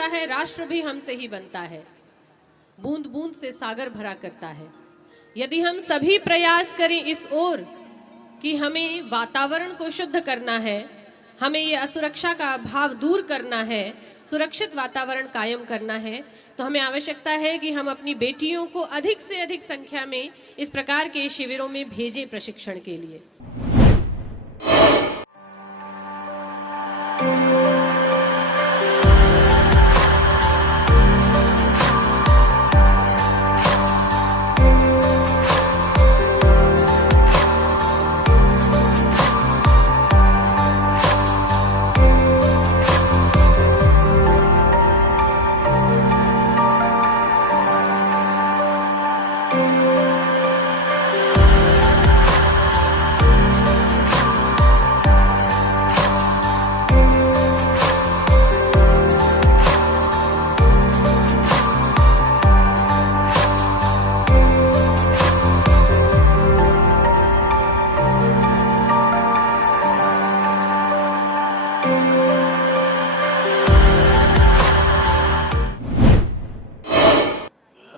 लगता है राष्ट्र भी हमसे ही बनता है। बूंद बूंद से सागर भरा करता है। यदि हम सभी प्रयास करें इस ओर कि हमें वातावरण को शुद्ध करना है, हमें ये असुरक्षा का भाव दूर करना है, सुरक्षित वातावरण कायम करना है, तो हमें आवश्यकता है कि हम अपनी बेटियों को अधिक से अधिक संख्या में इस प्रकार के शिविरों में भेजें प्रशिक्षण के लिए।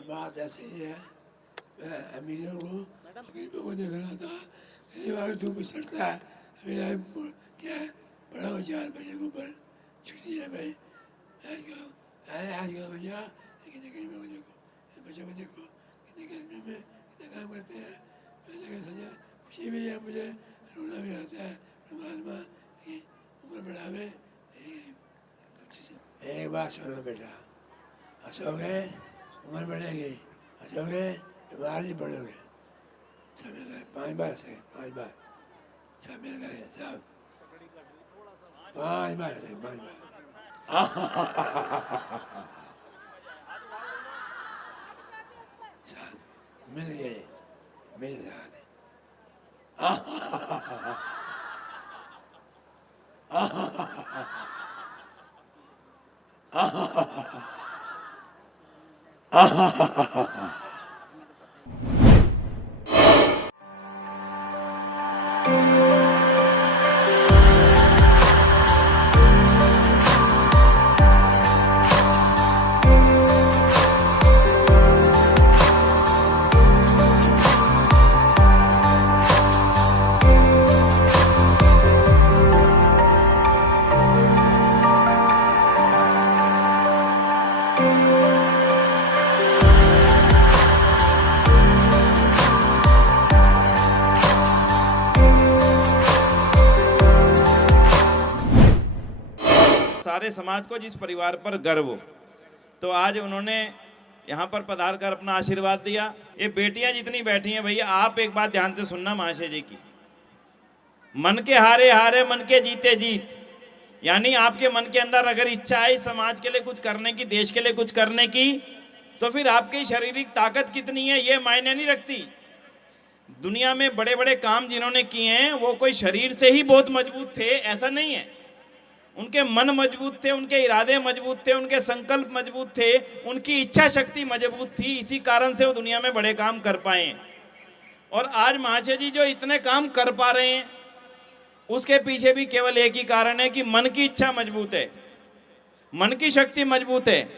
बात ऐसी है, मैं अमीरों को गरीबों को देख रहा था, मेरी बार धूप सड़ता है। मेरा क्या है, बड़ा हो 4 बजे के ऊपर छुट्टी है भाई। आज कल भैया कितने गरीबों को देखो, बच्चों को देखो कितने गर्मी में कितना काम करते हैं। मैंने समझा खुशी भी है, मुझे रोना भी आता है। परमात्मा की उम्र बढ़ावे। एक बात सुनो बेटा, हंसोगे उम्र बढ़ेगी, हंसोगे बीमार नहीं पड़ोगे। सब मिल गए 5 बार से 5 बार सब मिल गए, सब 5 बार से 5 बार। सब मिल गए मेरे साथ। सारे समाज को जिस परिवार पर गर्व हो, तो आज उन्होंने यहाँ पर पधार कर अपना आशीर्वाद दिया। ये बेटियां जितनी बैठी हैं भैया, आप एक बात ध्यान से सुनना महाशय जी की। मन के हारे हारे मन के जीते जीत, यानी आपके मन के अंदर अगर इच्छा है समाज के लिए कुछ करने की, देश के लिए कुछ करने की, तो फिर आपकी शारीरिक ताकत कितनी है ये मायने नहीं रखती। दुनिया में बड़े बड़े काम जिन्होंने किए हैं वो कोई शरीर से ही बहुत मजबूत थे ऐसा नहीं है। उनके मन मजबूत थे, उनके इरादे मजबूत थे, उनके संकल्प मजबूत थे, उनकी इच्छा शक्ति मजबूत थी। इसी कारण से वो दुनिया में बड़े काम कर पाए। और आज महाशय जी जो इतने काम कर पा रहे हैं उसके पीछे भी केवल एक ही कारण है कि मन की इच्छा मजबूत है, मन की शक्ति मजबूत है।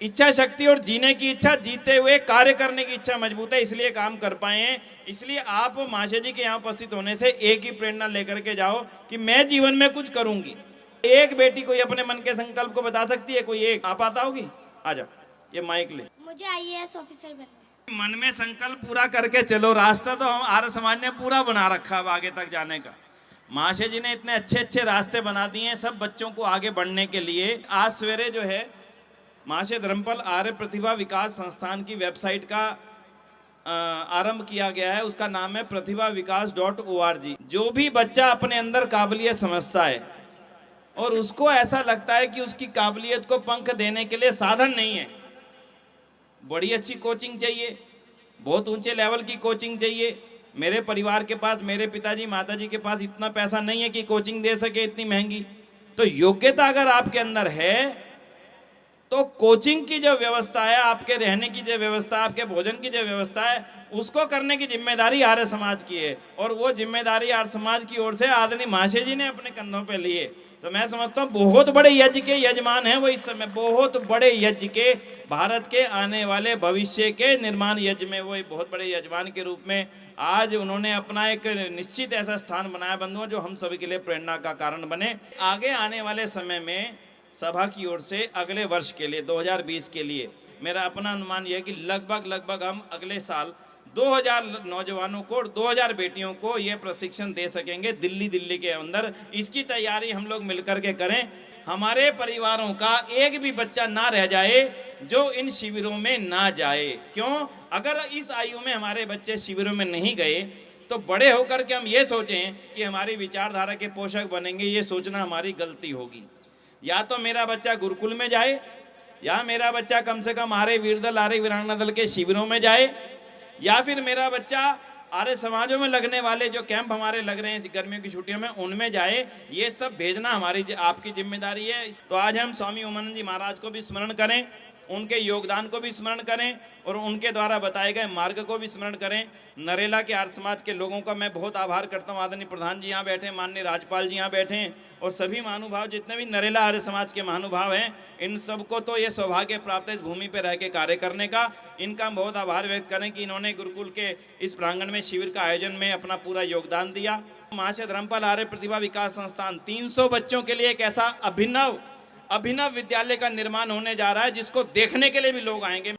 इच्छा शक्ति और जीने की इच्छा, जीते हुए कार्य करने की इच्छा मजबूत है, इसलिए काम कर पाए हैं। इसलिए आप महाशय जी के यहाँ उपस्थित होने से एक ही प्रेरणा लेकर के जाओ कि मैं जीवन में कुछ करूंगी। एक बेटी कोई अपने मन के संकल्प को बता सकती है? कोई एक आप आता होगी? आ जाओ, ये माइक ले। मुझे आईएएस ऑफिसर बनना है। मन में संकल्प पूरा करके चलो, रास्ता तो हम आर्य समाज ने पूरा बना रखा है आगे तक जाने का। महाशय जी ने इतने अच्छे अच्छे रास्ते बना दिए हैं सब बच्चों को आगे बढ़ने के लिए। आज सवेरे जो है महाशय धर्मपाल आर्य प्रतिभा विकास संस्थान की वेबसाइट का आरंभ किया गया है, उसका नाम है प्रतिभाविकास.org। जो भी बच्चा अपने अंदर काबिलियत समझता है और उसको ऐसा लगता है कि उसकी काबिलियत को पंख देने के लिए साधन नहीं है, बड़ी अच्छी कोचिंग चाहिए, बहुत ऊंचे लेवल की कोचिंग चाहिए। मेरे परिवार के पास, मेरे पिताजी माताजी के पास इतना पैसा नहीं है कि कोचिंग दे सके इतनी महंगी। तो योग्यता अगर आपके अंदर है तो कोचिंग की जो व्यवस्था है, आपके रहने की जो व्यवस्था, आपके भोजन की जो व्यवस्था है, उसको करने की जिम्मेदारी आर्य समाज की है। और वो जिम्मेदारी आर्य समाज की ओर से आदरणीय महाशय जी ने अपने कंधों पे लिए। तो मैं समझता हूँ बहुत बड़े यज्ञ के यजमान हैं वो इस समय, बहुत बड़े यज्ञ के, भारत के आने वाले भविष्य के निर्माण यज्ञ में वो एक बहुत बड़े यजमान के रूप में आज उन्होंने अपना एक निश्चित ऐसा स्थान बनाया बंधुओं, जो हम सभी के लिए प्रेरणा का कारण बने। आगे आने वाले समय में सभा की ओर से अगले वर्ष के लिए 2020 के लिए मेरा अपना अनुमान यह है कि लगभग हम अगले साल 2000 नौजवानों को, 2000 बेटियों को ये प्रशिक्षण दे सकेंगे दिल्ली के अंदर। इसकी तैयारी हम लोग मिलकर के करें। हमारे परिवारों का एक भी बच्चा ना रह जाए जो इन शिविरों में ना जाए। क्यों? अगर इस आयु में हमारे बच्चे शिविरों में नहीं गए तो बड़े होकर के हम ये सोचें कि हमारी विचारधारा के पोषक बनेंगे, ये सोचना हमारी गलती होगी। या तो मेरा बच्चा गुरुकुल में जाए, या मेरा बच्चा कम से कम आर्य वीर दल, आर्य वीरांगना दल के शिविरों में जाए, या फिर मेरा बच्चा आर्य समाजों में लगने वाले जो कैंप हमारे लग रहे हैं गर्मियों की छुट्टियों में उनमें जाए। ये सब भेजना हमारी आपकी जिम्मेदारी है। तो आज हम स्वामी उमानंद जी महाराज को भी स्मरण करें, उनके योगदान को भी स्मरण करें और उनके द्वारा बताए गए मार्ग को भी स्मरण करें। नरेला के आर्य समाज के लोगों का मैं बहुत आभार करता हूँ। आदरणीय प्रधान जी यहाँ बैठे, माननीय राज्यपाल जी यहाँ बैठे हैं और सभी महानुभाव जितने भी नरेला आर्य समाज के महानुभाव हैं, इन सबको तो ये सौभाग्य प्राप्त है इस भूमि पर रह के कार्य करने का। इनका हम बहुत आभार व्यक्त करें कि इन्होंने गुरुकुल के इस प्रांगण में शिविर का आयोजन में अपना पूरा योगदान दिया। महाशय धर्मपाल आर्य प्रतिभा विकास संस्थान 300 बच्चों के लिए एक ऐसा अभिनव विद्यालय का निर्माण होने जा रहा है जिसको देखने के लिए भी लोग आएंगे।